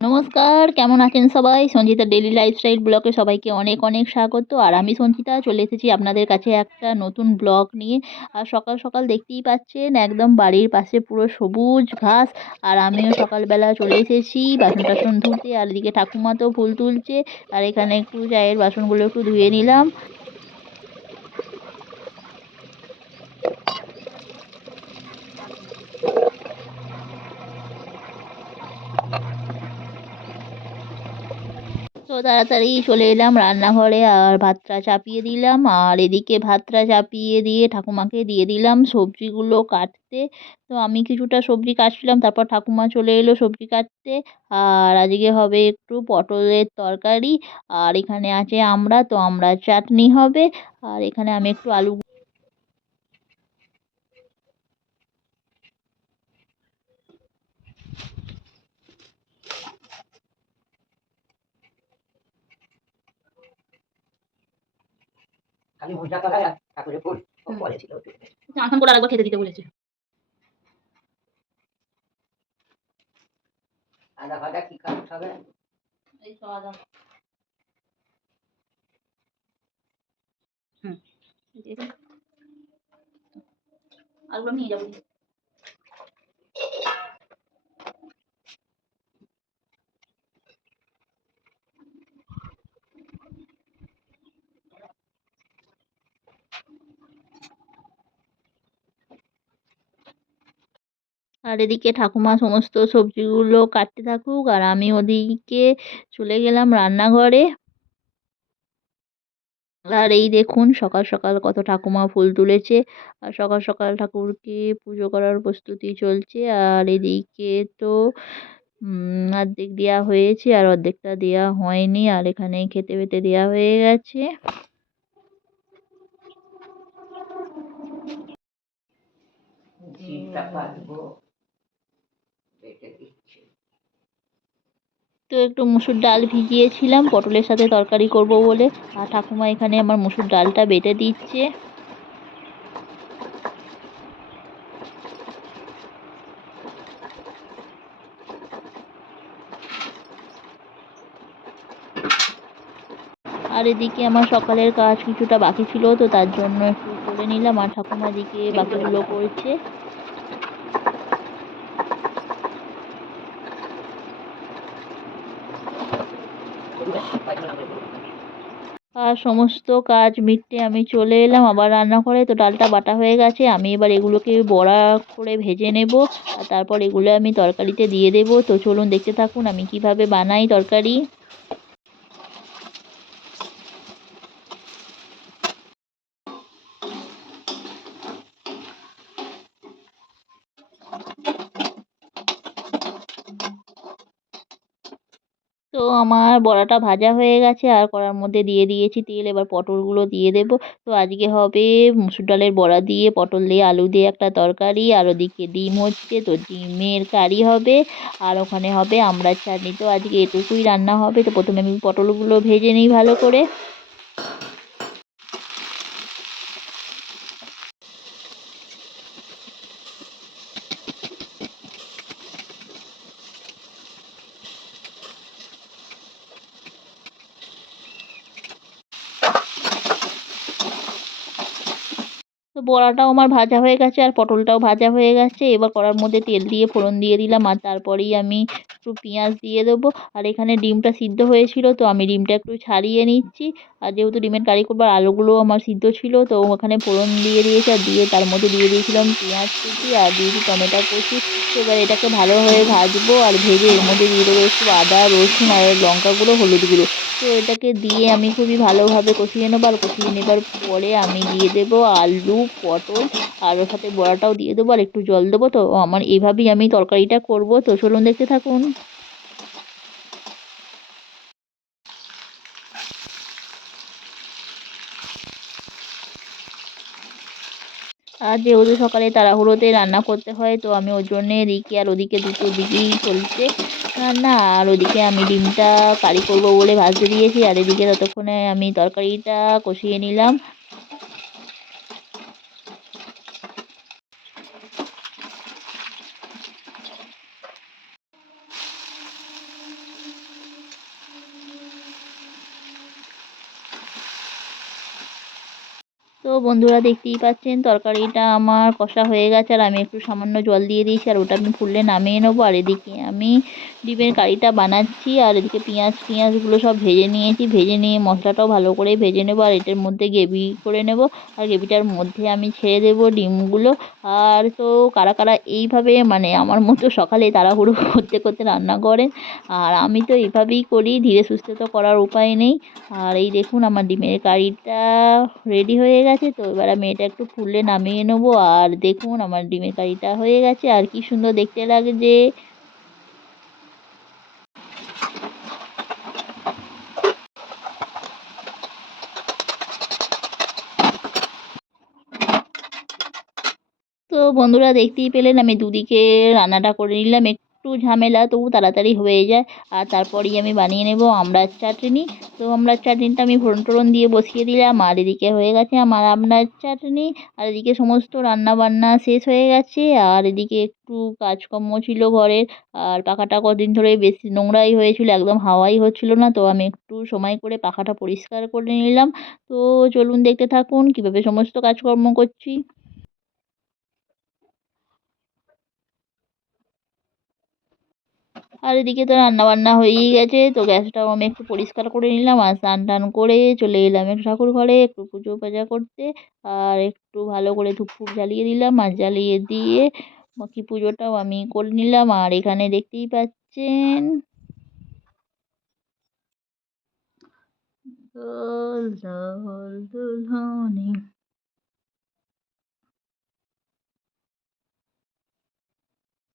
নমস্কার, কেমন আছেন সবাই? সঞ্চিতা ডেলি লাইফস্টাইল ব্লগে সবাইকে অনেক অনেক স্বাগত। আর আমি সঞ্চিতা চলে এসেছি আপনাদের কাছে একটা নতুন ব্লগ নিয়ে। আর সকাল সকাল দেখতেই পাচ্ছেন, একদম বাড়ির পাশে পুরো সবুজ ঘাস। আর আমিও সকালবেলা চলে এসেছি বাসন টাসন ধুতে। আর এদিকে ঠাকুমা তো ফুল তুলছে। আর এখানে একটু চায়ের বাসনগুলো একটু ধুয়ে নিলাম। তো তাড়াতাড়ি চলে এলাম রান্নাঘরে আর ভাতটা চাপিয়ে দিলাম। আর এদিকে ভাতটা চাপিয়ে দিয়ে ঠাকুমাকে দিয়ে দিলাম সবজিগুলো কাটতে। তো আমি কিছুটা সবজি কাটছিলাম, তারপর ঠাকুমা চলে এলো সবজি কাটতে। আর আজকে হবে একটু পটলের তরকারি। আর এখানে আছে আমরা, তো আমরা চাটনি হবে। আর এখানে আমি একটু আলু খালি মোজা তলায় আর ফুল ও পরে ছিল ফান করে আরেকবার খেতে দিতে বলেছে আদা ফাদা কি কাজ হবে? এই তো আদা। হুম। আর দিন। নিয়ে যাব। আর এদিকে ঠাকুমা সমস্ত সবজিগুলো কাটতে থাকুক আর আমি ওদিকে চলে গেলাম রান্নাঘরে। আর এই দেখুন সকাল সকাল কত ঠাকুমা ফুল তুলেছে। আর সকাল সকাল ঠাকুরকে পুজো করার প্রস্তুতি চলছে। আর এদিকে তো অর্ধেক দেওয়া হয়েছে আর অর্ধেকটা দেওয়া হয়নি আর এখানে খেতে বেতে দেওয়া হয়ে গেছে। তো একটু মুসুর ডাল ভিজিয়েছিলাম, পটলের সাথে তরকারি করব বলে। আর ঠাকুমা এখানে আমার মুসুর ডালটা বেটে দিচ্ছে। আর এদিকে আমার সকালের কাজ কিছুটা বাকি ছিল, তো তার জন্য একটু করে নিলাম। আর ঠাকুমা দিকে বাকিগুলো করছে। আর সমস্ত কাজ মিটতে আমি চলে এলাম, আবার রান্না করে তো ডালটা বাটা হয়ে গেছে, আমি এবার এগুলোকে বড়া করে ভেজে নেব, আর তারপর এগুলো আমি তরকারিতে দিয়ে দেব, তো চলুন দেখতে থাকুন আমি কীভাবে বানাই তরকারি। তো আমার বড়াটা ভাজা হয়ে গেছে। আর কড়ার মধ্যে দিয়ে দিয়েছি তেল। এবার পটলগুলো দিয়ে দেবো। তো আজকে হবে মুসুর ডালের বড়া দিয়ে। পটল দিয়ে, আলু দিয়ে একটা তরকারি। আর ওদিকে ডিম হচ্ছে, তো ডিমের কারি হবে। আর ওখানে হবে আমড়ার চাটনি। তো আজকে এটুকুই রান্না হবে। তো প্রথমে আমি পটলগুলো ভেজে নিই ভালো করে। তো বড়াটাও আমার ভাজা হয়ে গেছে আর পটলটাও ভাজা হয়ে গেছে। এবার কড়ার মধ্যে তেল দিয়ে ফোড়ন দিয়ে দিলাম আর তারপরেই আমি একটু পেঁয়াজ দিয়ে দেবো। আর এখানে ডিমটা সিদ্ধ হয়েছিল তো আমি ডিমটা একটু ছাড়িয়ে নিচ্ছি। আর যেহেতু ডিমের কারি করব আর আলুগুলো আমার সিদ্ধ ছিল তো ওখানে ফোড়ন দিয়ে দিয়েছি আর দিয়ে তার মধ্যে দিয়ে দিয়েছিলাম পেঁয়াজ কুচি আর দিয়েছি টমেটো কুচি। তো এবার এটাকে ভালোভাবে ভাজবো আর ভেজে এর মধ্যে দিয়ে দেবো একটু আদা, রসুন আর লঙ্কা গুঁড়ো, হলুদ গুঁড়ো। তো এটাকে দিয়ে আমি খুবই ভালোভাবে কষিয়ে নেব আর কষিয়ে নেবার পরে আমি দিয়ে দেবো আলু, পটল, আর ওর সাথে বড়াটাও দিয়ে দেবো, আর একটু জল দেবো তো। আমার এইভাবেই আমি তরকারিটা করব, তো চলুন দেখতে থাকুন। আর যেহেতু সকালে তাড়াহুড়োতে রান্না করতে হয়, তো আমি ওর জন্যে এদিকে আর ওদিকে দুটো দিকেই চলছে রান্না। আর ওদিকে আমি ডিমটা কারি করব বলে ভাজতে দিয়েছি, আর এদিকে ততক্ষণে আমি তরকারিটা কষিয়ে নিলাম। তো বন্ধুরা দেখতেই পাচ্ছেন, তরকারিটা আমার কষা হয়ে গেছে আর আমি একটু সামান্য জল দিয়ে দিয়েছি আর ওটা আমি ফুললে নামিয়ে নেব। আর এদিকে আমি ডিমের কারিটা বানাচ্ছি আর এদিকে পেঁয়াজ টিয়াজগুলো সব ভেজে নিয়েছি। ভেজে নিয়ে মশলাটাও ভালো করে ভেজে নেব আর এটার মধ্যে গ্রেভি করে নেব। আর গ্রেভিটার মধ্যে আমি ছেড়ে দেবো ডিমগুলো। আর তো কারা কারা এইভাবে মানে আমার মতো সকালে তাড়াহুড়ো করতে করতে রান্না করেন, আর আমি তো এইভাবেই করি, ধীরে সুস্থে তো করার উপায় নেই। আর এই দেখুন আমার ডিমের কারিটা রেডি হয়ে গেছে। তো, এবার আমি এটা একটু ফুললে নামিয়ে নেব। আর দেখুন, আমার ডিমের কারিটা হয়ে গেছে। আর কি সুন্দর দেখতে লাগছে তো বন্ধুরা, দেখতেই পেলেন, আমি দুদিকে রান্নাটা করে নিলাম। একটু ঝামেলা, তবু তাড়াতাড়ি হয়ে যায়। আর তারপরেই আমি বানিয়ে নেব আমড়ার চাটনি। তো আমড়ার চাটনিটা আমি ফোড়ন টোড়ন দিয়ে বসিয়ে দিলাম। আর এদিকে হয়ে গেছে আমার আমড়ার চাটনি। আর এদিকে সমস্ত রান্না বান্না শেষ হয়ে গেছে। আর এদিকে একটু কাজকর্ম ছিল ঘরের। আর পাখাটা কদিন ধরে বেশি নোংরাই হয়েছিল, একদম হাওয়াই হচ্ছিল না। তো আমি একটু সময় করে পাখাটা পরিষ্কার করে নিলাম। তো চলুন দেখতে থাকুন কীভাবে সমস্ত কাজকর্ম করছি। আর এদিকে তো রান্না বান্না হয়েই গেছে, তো গ্যাসটাও আমি একটু পরিষ্কার করে নিলাম আর স্নান টান করে চলে এলাম একটু ঠাকুর ঘরে একটু পুজো পাজা করতে আর একটু ভালো করে ধূপ ফুপ জ্বালিয়ে দিলাম আর জ্বালিয়ে দিয়ে বাকি পুজোটাও আমি করে নিলাম আর এখানে দেখতেই পাচ্ছেন। দোল দোল দুলহানি।